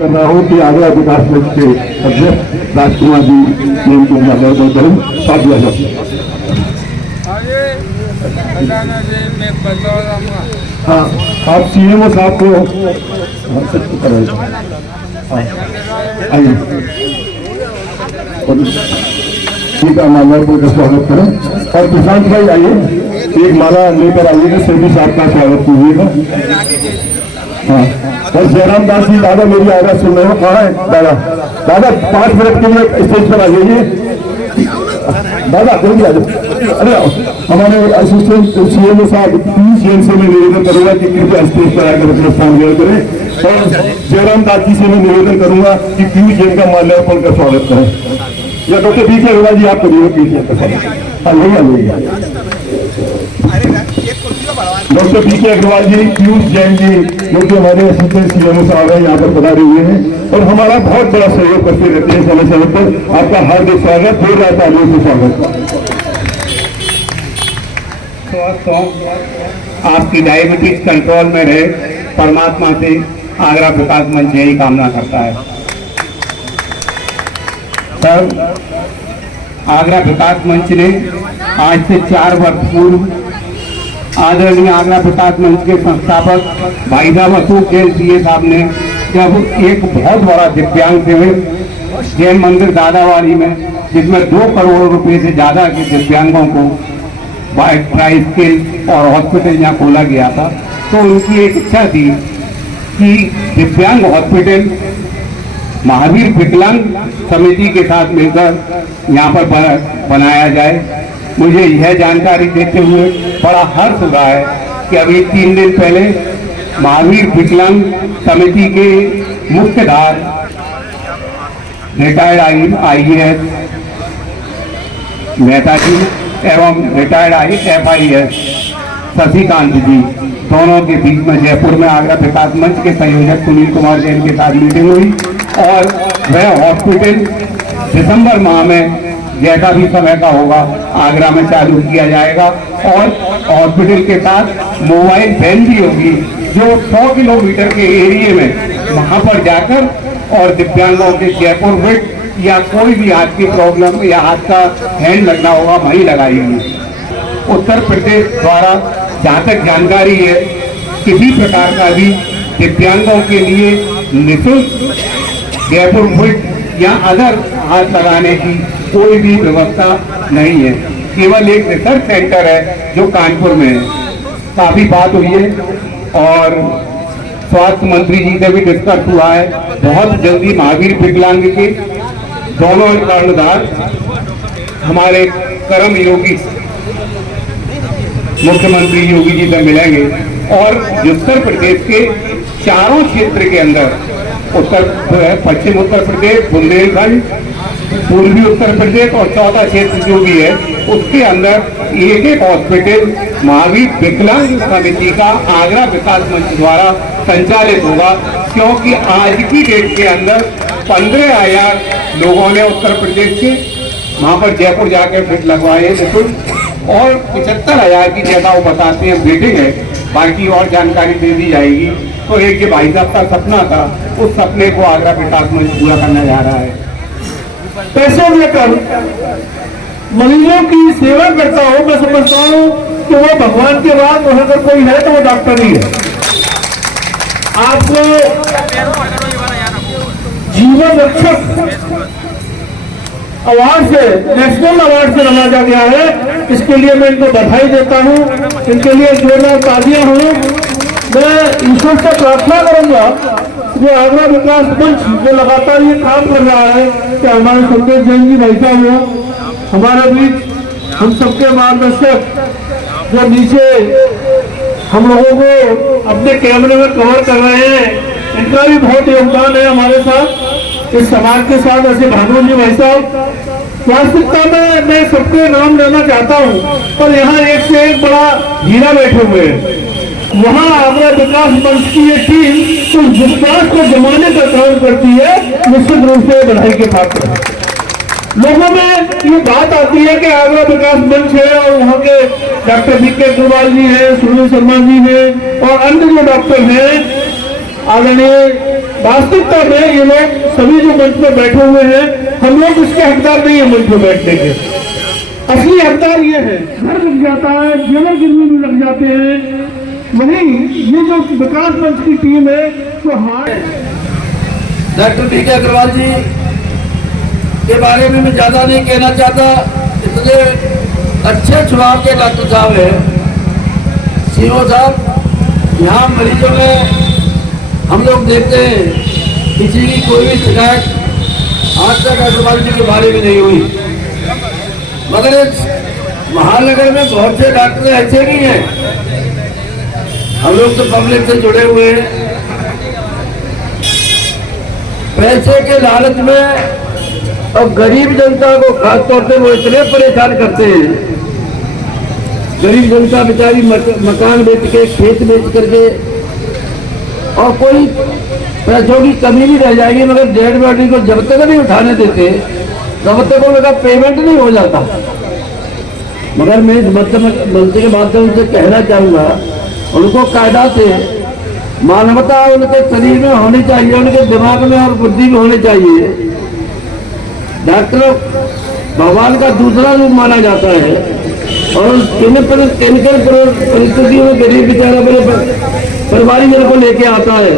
कर रहा हूँ कि आगरा विकास मंच के अध्यक्ष राजकुमार जी ने उनको साथ दिया जाए। हाँ, आप सीएमओ साहब को आइए ठीक है, माल्यार्पण का स्वागत करें। और प्रशांत भाई आइए, एक माला लेकर आइएगा, सेठी साहब का स्वागत कीजिएगा। हाँ, और जयराम दास जी, दादा मेरी आवाज सुन रहे हो? कहाँ है दादा? दादा 5 मिनट के लिए स्टेज पर आ जाइए। दादा जल्दी आ जाओ। अरे हमारे असिस्टेंट सीएमओ साहब पीयूष से मैं निवेदन करूंगा कि कृपया स्टेज पर आकर अपना स्थान ग्रहण करें। और जयराम दास जी से मैं निवेदन करूंगा कि पीयूष जैन का माल्यार्पण का स्वागत करें। या डॉक्टर बी के अग्रवाल जी आप करिए पीयूष जैन का स्वागत। डॉक्टर बी के अग्रवाल जी, पीयूष जैन जी जो कि हमारे असिस्टेंट सीएमओ साहब हैं, यहाँ पर पधारे हुए हैं और हमारा बहुत बड़ा सहयोग करते रहते हैं समय समय पर। आपका हार्दिक स्वागत, हो रहा तालियों से स्वागत। आपकी डायबिटीज कंट्रोल में रहे, परमात्मा से आगरा विकास मंच यही कामना करता है। सर, आगरा विकास मंच ने आज से 4 वर्ष पूर्व आदरणीय आगरा विकास मंच के संस्थापक भाई साहब अशोक जैन सीए साहब ने जब एक बहुत बड़ा दिव्यांग शिविर जैन मंदिर दादावाड़ी में, जिसमें 2 करोड़ रुपए से ज्यादा के दिव्यांगों को ट्राई स्किल और हॉस्पिटल यहाँ खोला गया था, तो उनकी एक इच्छा थी कि दिव्यांग हॉस्पिटल महावीर विकलांग समिति के साथ मिलकर यहाँ पर बनाया जाए। मुझे यह जानकारी देते हुए बड़ा हर्ष हो रहा है कि अभी 3 दिन पहले महावीर विकलांग समिति के मुख्यधार रिटायर्ड IAS मेहता जी एवं रिटायर्ड FIS शशिकांत जी, दोनों के बीच में जयपुर में आगरा विकास मंच के संयोजक सुनील कुमार जैन के साथ मीटिंग हुई और वह हॉस्पिटल दिसंबर माह में जैसा भी समय का होगा आगरा में चालू किया जाएगा। और हॉस्पिटल के साथ मोबाइल वैन भी होगी जो 100 किलोमीटर के एरिया में वहां पर जाकर और दिव्यांगों के जयपुर फिट या कोई भी हाथ की प्रॉब्लम या हाथ का हैंड लगना होगा वहीं लगाएगी। उत्तर प्रदेश द्वारा जहाँ तक जानकारी है, किसी प्रकार का भी दिव्यांगों के लिए निःशुल्क जयपुर फिट या अदर हाथ लगाने की कोई भी व्यवस्था नहीं है। केवल एक रिसर्च सेंटर है जो कानपुर में है। काफी बात हुई है और स्वास्थ्य मंत्री जी से भी डिस्कस हुआ है। बहुत जल्दी महावीर विकलांग के दोनों कर्णधार हमारे कर्म योगी मुख्यमंत्री योगी जी से मिलेंगे और उत्तर प्रदेश के चारों क्षेत्र के अंदर पश्चिम उत्तर प्रदेश, बुंदेलखंड, पूर्वी उत्तर प्रदेश और चौथा क्षेत्र जो भी है उसके अंदर एक हॉस्पिटल महावीर विकलांग समिति का आगरा विकास मंच द्वारा संचालित होगा। क्योंकि आज की डेट के अंदर 15,000 लोगों ने उत्तर प्रदेश के वहां पर जयपुर जाकर फिट लगवाए और 75,000 की जगह वो बताते हैं वेटिंग है। बाकी और जानकारी दे दी जाएगी। तो एक ये भाई साहब का सपना था, उस सपने को आगरा विकास मंच पूरा करने जा रहा है। पैसे लेकर मरीजों की सेवा करता हूं। मैं समझता हूं कि वो भगवान के बाद वहां अगर कोई है तो वो डॉक्टर ही है। आपको जीवन रक्षक अवार्ड से, नेशनल अवार्ड से नवाजा गया है। इसके लिए मैं इनको बधाई देता हूं। इनके लिए जोरदार तालियां हों। मैं ईश्वर से प्रार्थना करूंगा जो आगरा विकास मंच जो लगातार ये काम कर रहा है कि हमारे संतोष जैन जी भाई साहब हो हमारे बीच, हम सबके मार्गदर्शक जो नीचे हम लोगों को अपने कैमरे में कवर कर रहे हैं, इनका भी बहुत योगदान है हमारे साथ, इस समाज के साथ। ऐसे भानु जी भाई साहब, वास्तविकता में मैं सबके नाम लेना चाहता हूँ पर यहाँ एक से एक बड़ा हीरा बैठे हुए हैं। वहाँ आगरा विकास मंच की ये टीम उस विश्वास को जमाने का काम करती है, निश्चित रूप से बधाई के पात्र है। लोगों में ये बात आती है कि आगरा विकास मंच है और वहाँ के डॉक्टर बी के अग्रवाल जी हैं, सुनील शर्मा जी हैं और अन्य जो डॉक्टर हैं, आदरणीय वास्तविकता में ये लोग सभी जो मंच पर बैठे हुए हैं, हम लोग उसके हकदार नहीं है मंच पर बैठने के। असली हकदार ये है, घर लग जाता है, जेवर गिरवी भी लग जाते हैं। वहीं ये जो विकास मंच की टीम है वो डॉक्टर बी के अग्रवाल जी के बारे में मैं ज्यादा नहीं कहना चाहता। इतने अच्छे स्वभाव के डॉक्टर साहब हैं। सीओ साहब, यहाँ मरीजों में हम लोग देखते हैं किसी की कोई भी शिकायत आज तक अग्रवाल जी के बारे में नहीं हुई, मगर इस महानगर में बहुत से डॉक्टर ऐसे भी हैं। हम लोग तो पब्लिक से जुड़े हुए हैं, पैसे के लालच में और गरीब जनता को खासतौर से वो इतने परेशान करते हैं। गरीब जनता बेचारी मकान बेच के, खेत बेच करके, और कोई पैसों की कमी नहीं रह जाएगी, मगर डेड बॉडी को जब तक नहीं उठाने देते तब तक उनका पेमेंट नहीं हो जाता। मगर मैं इस मंच के माध्यम से कहना चाहूँगा, उनको कायदा से मानवता उनके शरीर में होनी चाहिए, उनके दिमाग में और बुद्धि में होनी चाहिए। डॉक्टर भगवान का दूसरा रूप माना जाता है, और किन परिस्थितियों में गरीब बेचारा मेरे परिवारजन को लेके आता है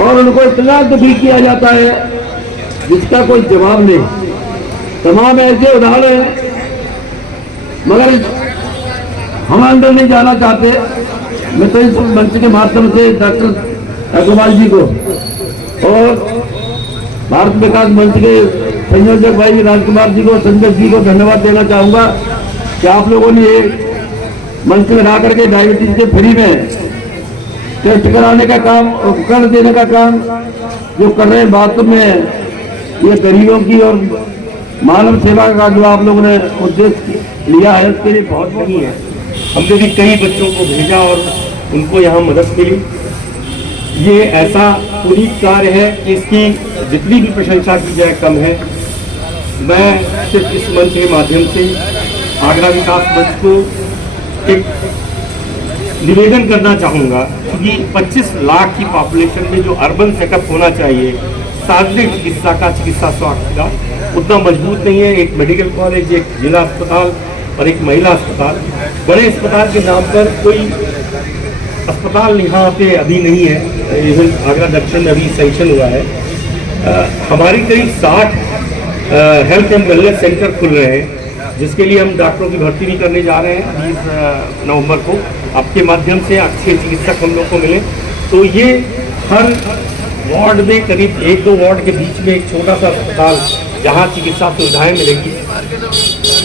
और उनको इतना दुखी किया जाता है जिसका कोई जवाब नहीं। तमाम ऐसे उदाहरण हैं, मगर हम अंदर नहीं जाना चाहते। मैं तो इस मंच के माध्यम से डॉक्टर अग्रवाल जी को और भारत विकास मंच के संयोजक भाई राजकुमार जी को, संजय जी को धन्यवाद देना चाहूँगा कि आप लोगों ने ये मंच में ला करके डायबिटीज से फ्री में टेस्ट कराने का काम, उपकरण देने का काम जो कर रहे हैं। वास्तव में ये गरीबों की और मानव सेवा का जो आप लोगों ने उद्देश्य लिया है, उसके लिए बहुत बहुत है। हमने भी कई बच्चों को भेजा और उनको यहाँ मदद मिली। ये ऐसा पुनीत कार्य है कि इसकी जितनी भी प्रशंसा की जाए कम है। मैं सिर्फ इस मंच के माध्यम से आगरा विकास मंच को एक निवेदन करना चाहूँगा कि 25 लाख की पॉपुलेशन में जो अर्बन सेटअप होना चाहिए सार्वजनिक चिकित्सा का, चिकित्सा स्वास्थ्य का, उतना मजबूत नहीं है। एक मेडिकल कॉलेज, एक जिला अस्पताल और एक महिला अस्पताल, बड़े अस्पताल के नाम पर कोई अस्पताल यहाँ पे अभी नहीं है। इवन आगरा दक्षिण में अभी सैंक्शन हुआ है। हमारी करीब 60 हेल्थ एंड वेलनेस सेंटर खुल रहे हैं, जिसके लिए हम डॉक्टरों की भर्ती भी करने जा रहे हैं 20 नवंबर को। आपके माध्यम से अच्छे चिकित्सक हम लोग को मिले तो ये हर वार्ड में करीब 1-2 वार्ड के बीच में एक छोटा सा अस्पताल जहाँ चिकित्सा सुविधाएं मिलेगी।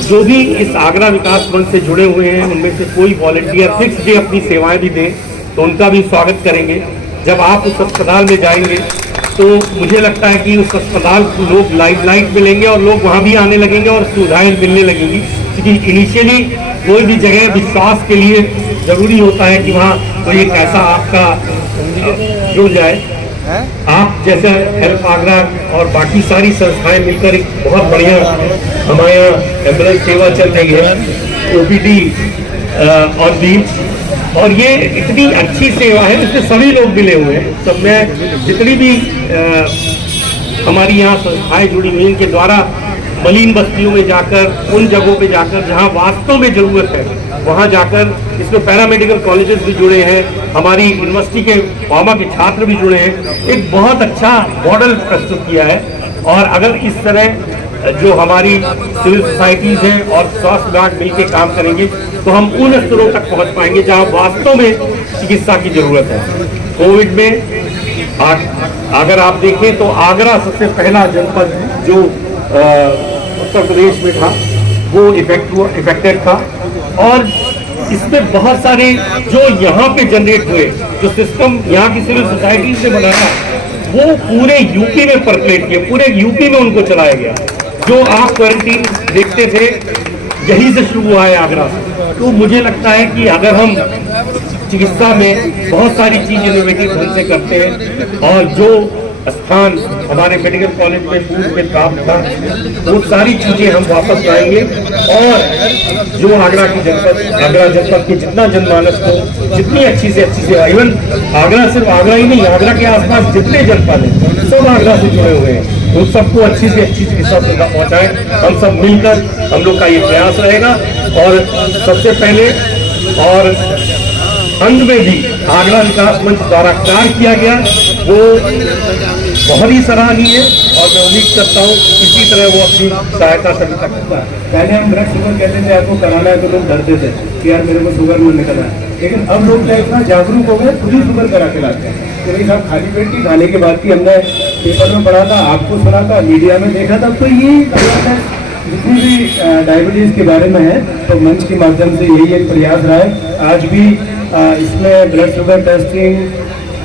जो भी इस आगरा विकास मंच से जुड़े हुए हैं उनमें से कोई वॉलंटियर फिक्स डे अपनी सेवाएं भी दें तो उनका भी स्वागत करेंगे। जब आप उस अस्पताल में जाएंगे तो मुझे लगता है कि उस अस्पताल को लोग लाइट मिलेंगे और लोग वहाँ भी आने लगेंगे और सुविधाएं मिलने लगेंगी। क्योंकि इनिशियली कोई भी जगह विश्वास के लिए जरूरी होता है कि वहाँ कोई एक ऐसा आपका जुड़ जाए। आप जैसे हेल्प आगरा और बाकी सारी संस्थाएं मिलकर एक बहुत बढ़िया हमारे यहाँ एम्बुलेंस सेवा चल रही है, ओपीडी और बीम्स, और ये इतनी अच्छी सेवा है, इसमें सभी लोग मिले हुए हैं। तो मैं जितनी भी हमारी यहाँ संस्थाएं जुड़ी हुई इनके द्वारा मलिन बस्तियों में जाकर, उन जगहों पे जाकर जहाँ वास्तव में जरूरत है वहाँ जाकर, इसमें पैरामेडिकल कॉलेजेस भी जुड़े हैं, हमारी यूनिवर्सिटी के फार्मा के छात्र भी जुड़े हैं, एक बहुत अच्छा मॉडल प्रस्तुत किया है। और अगर इस तरह जो हमारी सिविल सोसाइटीज हैं और स्वास्थ्य विभाग मिलकर काम करेंगे तो हम उन स्तरों तक पहुंच पाएंगे जहां वास्तव में चिकित्सा की जरूरत है। कोविड में अगर आप देखें तो आगरा सबसे पहला जनपद जो उत्तर प्रदेश में था वो इफेक्टेड था, और इसमें बहुत सारे जो यहाँ पे जनरेट हुए, जो सिस्टम यहाँ की सिविल सोसाइटीज ने बनाया वो पूरे यूपी में परपलेट किया, पूरे यूपी में उनको चलाया गया। जो आप क्वारंटीन देखते थे यहीं से शुरू हुआ है आगरा से। तो मुझे लगता है कि अगर हम चिकित्सा में बहुत सारी चीज इनोवेटिव ढंग से करते हैं और जो स्थान हमारे मेडिकल कॉलेज में पूर्व में प्राप्त था, वो सारी चीजें हम वापस लाएंगे और जो आगरा की जनपद, आगरा जनपद के जितना जनमानस को जितनी अच्छी से अच्छी सेवा, इवन आगरा सिर्फ आगरा ही नहीं, आगरा के आसपास जितने जनपद हैं सब आगरा से जुड़े हुए हैं, उन सबको अच्छी से अच्छी चिकित्सा सुविधा पहुंचाएं। हम सब मिलकर हम लोग का ये प्रयास रहेगा। और सबसे पहले और अंत में भी आगरा विकास मंच द्वारा कार्य किया गया वो बहुत ही सराहनीय है और मैं उम्मीद करता हूँ इसी तरह वो अपनी सहायता सभी तक करता है। पहले हम ब्लड शुगर कहते थे आपको कराना है तो लोग डरते थे कि यार मेरे को शुगर नहीं निकल रहा है, लेकिन अब लोग क्या इतना जागरूक हो गए, खुद ही शुगर करा के लाते हैं। तो भाई साहब खाली पेट की खाने के बाद की हमने पेपर में पढ़ा था, आपको सुना था, मीडिया में देखा था, तो ये जितनी भी डायबिटीज के बारे में है तो मंच के माध्यम से यही एक प्रयास रहा है। आज भी इसमें ब्लड शुगर टेस्टिंग,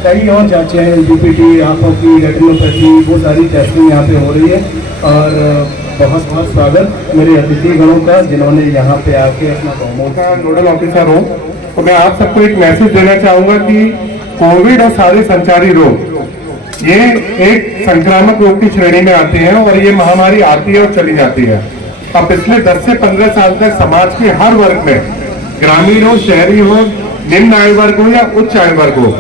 कई और जांचें हैं, यूपीटी, आंखों की, रेटिनोपैथी, वो सारी टेस्टिंग यहाँ पे हो रही है। और बहुत बहुत स्वागत मेरे अतिथिगणों का जिन्होंने यहाँ पे आके अपना बहुमत का नोडल ऑफिसर हूँ, तो मैं आप सबको एक मैसेज देना चाहूंगा कि कोविड और सारे संचारी रोग ये एक संक्रामक रोग की श्रेणी में आते हैं और ये महामारी आती है और चली जाती है। अब पिछले 10 से 15 साल तक समाज के हर वर्ग में, ग्रामीण हो, शहरी हो, निम्न आयु वर्ग हो या उच्च आयु वर्ग हो,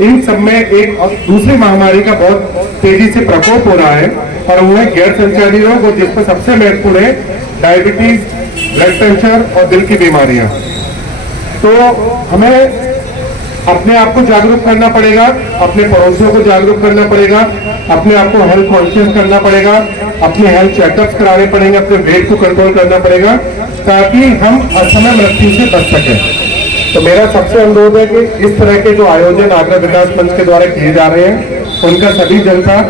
इन सब में एक दूसरी महामारी का बहुत तेजी से प्रकोप हो रहा है और वो है गैर संचारी रोग, और जिसमें सबसे महत्वपूर्ण है डायबिटीज, ब्लड प्रेशर और दिल की बीमारियां। तो हमें अपने आप को जागरूक करना पड़ेगा, अपने पड़ोसियों को जागरूक करना पड़ेगा, अपने आप को हेल्थ कॉन्शियस करना पड़ेगा, अपने हेल्थ चेकअप्स कराने पड़ेंगे, अपने वेट को कंट्रोल करना पड़ेगा ताकि हम असमय मृत्यु से बच सकें। तो मेरा सबसे अनुरोध है कि इस तरह के जो आयोजन आगरा विकास मंच के द्वारा किए जा रहे हैं उनका सभी जनता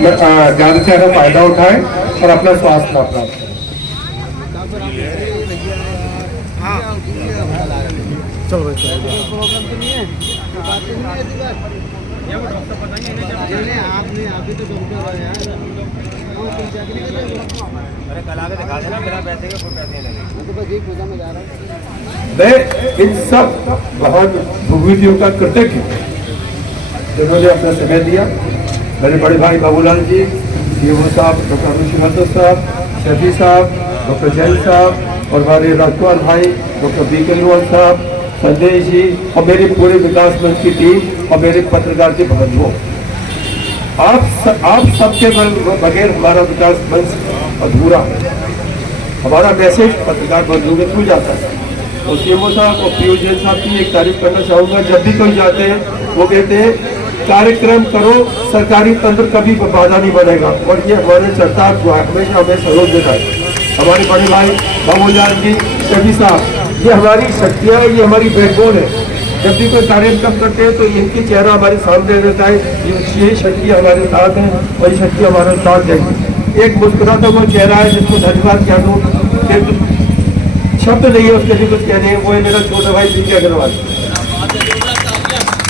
ज्यादा से ज्यादा फायदा उठाए और अपना स्वास्थ्य लाभ प्राप्त करें। मैं इन सब महान भूमियों का कृतज्ञ जिन्होंने अपना समय दिया। मेरे बड़े भाई बाबूलाल जी, सीओ साहब, डॉक्टर अनुश्री साहब, शफी साहब, डॉक्टर जैन साहब और हमारे राजकुमार भाई, डॉक्टर बी केजरीवाल साहब, संजय जी और मेरे पूरे विकास मंच की टीम और मेरे पत्रकार के बंधुओं, आप सबके बगैर हमारा विकास मंच अधूरा है। हमारा मैसेज पत्रकार बंधुओं के थ्रू जाता है। और सीएमओ साहब और पीओ जैन साहब की एक तारीफ करना चाहूंगा, जब भी कोई जाते हैं वो कहते हैं कार्यक्रम करो, सरकारी तंत्र कभी बाधा नहीं बनेगा, और ये हमारे सरकार जो है हमेशा हमें सहयोग देता है। हमारे बड़े भाई बाबूलाल जी, शफी साहब, ये हमारी शक्तियाँ, ये हमारी बैकबोन है। जब भी कोई कार्यक्रम करते हैं तो इनकी चेहरा हमारे सामने रहता है, ये शक्ति हमारे साथ है और ये शक्ति हमारे साथ जाएगी। एक मुस्कुराता हुआ चेहरा है जिसको धन्यवाद कह दूँ, शब्द नहीं है उसके लिए कुछ कहने, वो है मेरा छोटा भाई बीके अग्रवाल।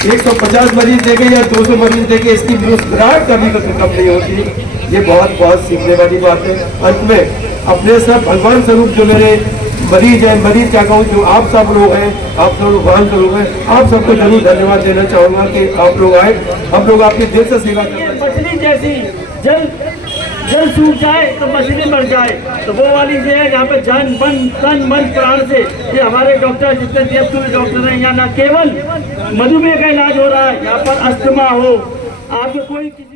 150 मरीज देखे या 200 मरीज देखे, इसकी मुस्कुराहट कभी कम नहीं होती। ये बहुत बहुत सीखने वाली बात है। अंत में अपने सब भगवान स्वरूप जो मेरे मरीज है, मरीज क्या कहूँ, जो आप सब लोग हैं, आप सब लोग भगवान स्वरूप हैं, आप सबको जरूर धन्यवाद देना चाहूँगा कि आप लोग आए, हम लोग आपके दिल से सेवा करें। मछली जैसी जल सूख जाए तो मछली मर जाए, तो वो वाली जो है यहाँ पे जान तन मन प्राण से ये हमारे डॉक्टर जितने देवतुल्य डॉक्टर हैं, यहाँ न केवल मधुमेह का इलाज हो रहा है, यहाँ पर अस्थमा हो, आपको कोई किसी